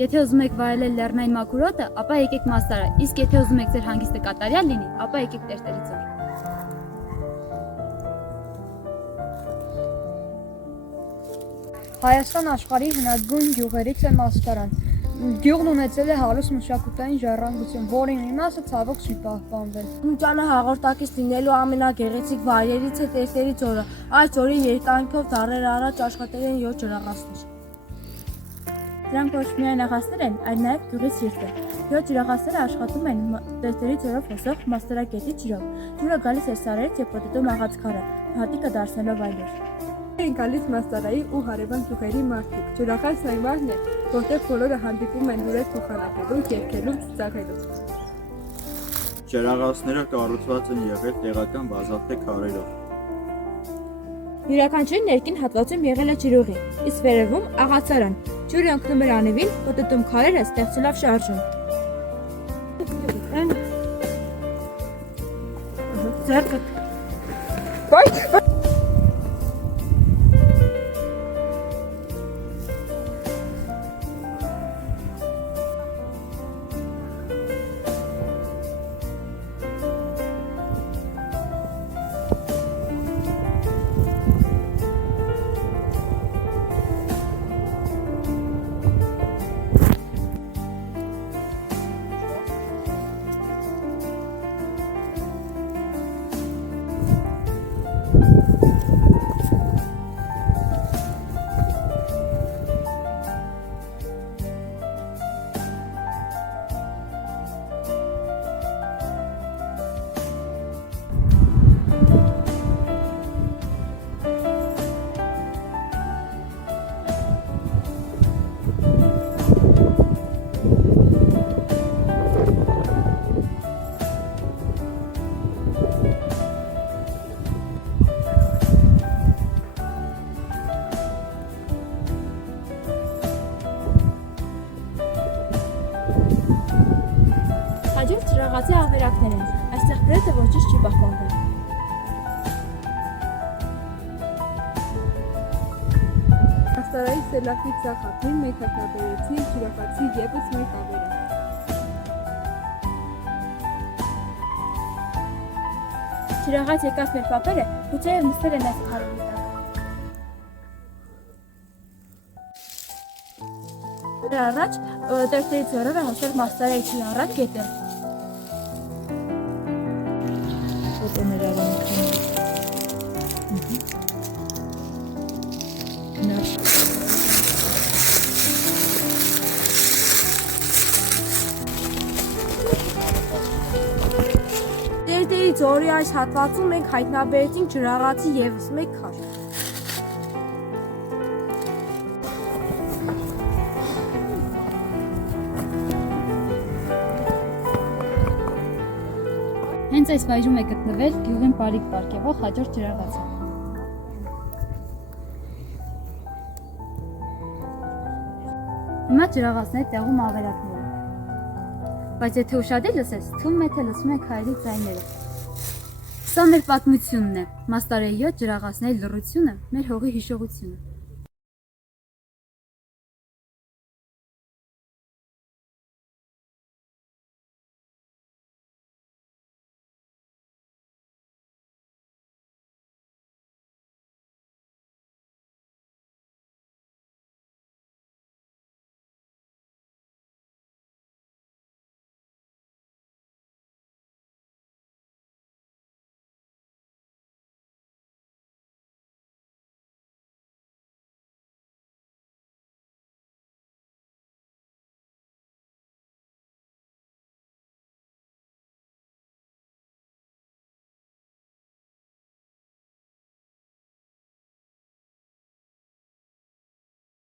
Եթե ուզում եք վայելել լեռնային մաքուր օդը, ապա եկեք Մաստարա, իսկ եթե ուզում եք ձեր հանգիստը կատարյալ լինի, ապա եկեք Տերտերի ձոր։ Հայաստան աշխարհի հնագույն գյուղերից է Մաստարան։ Գյուղն ունեցել է հարուստ մշակութային ժառանգություն, որի մի մասը ցավոք չի պահպանվել։ Ջանը հաղորդակից լինելու ամենագեղեցիկ վայրերից է Տերտերի ձորը։ Այս ձորի երկայնքով դարեր առաջ աշխատել են 7 ջրաղացներ։ Դրանք ոչ միայն աղացներ են, այլ նաև գյուղի սիրտը։ 7 ջրաղացները աշխատում են Տերտերի ձորով հոսող Մաստարակետի ջրով։ Ջուրը գալիս է սարերից եւ պտտում աղացքարը, հատիկը դարձնելով այլուր։ Են գալիս Մաստարայի ու հարևան գյուղերի մարդիկ։ Ջրաղացն այն վայրն է, որտեղ բոլորը հանդիպում են լուրեր փոխանակելու, երգելու, ծիծաղելու։ Ջրաղացները կառուցված են եղել տեղական բազալտե քարերով։ Յուրաքանչյուր ներքին հատվածում եղել է ջրուղի, իսկ վերևում աղացարան։ Ջուրը ընկնում էր անևին, պտտում քարերը ստեղծելով շարժում։ Հաջորդ ջրաղացի աղվերակներ են, այստեղ գրեթե ոչինչ չի պահպանվել։ Մաստարայի սելակի ծախապին մեկ հակաբերեցին ջրաղացի ևս մեկ ավերակ։ Ջրաղաց եկած մեր պապերը գուցեև նստել են այս քարերի տակ։ Դրա առաջ Տերտերի ձորով է հոսել Մաստարայի ջրի առատ գետը։ Տերտերի ձորի այս հատվածում մենք հայտնաբերեցինք ջրաղացի ևս մեկ քար։ Հենց այս վայրում է գտնվել գյուղին բարիք պարգևող հաջորդ ջրաղացը։ Հիմա ջրաղացների տեղում ավերակներ են։ Բայց եթե ուշադիր լսես, թվում է թե լսում եք հայերի ձայները։ Սա մեր պատմությունն է, Մաստարայի 7 ջրաղացների լռությունը, մեր հողի հիշողությունը։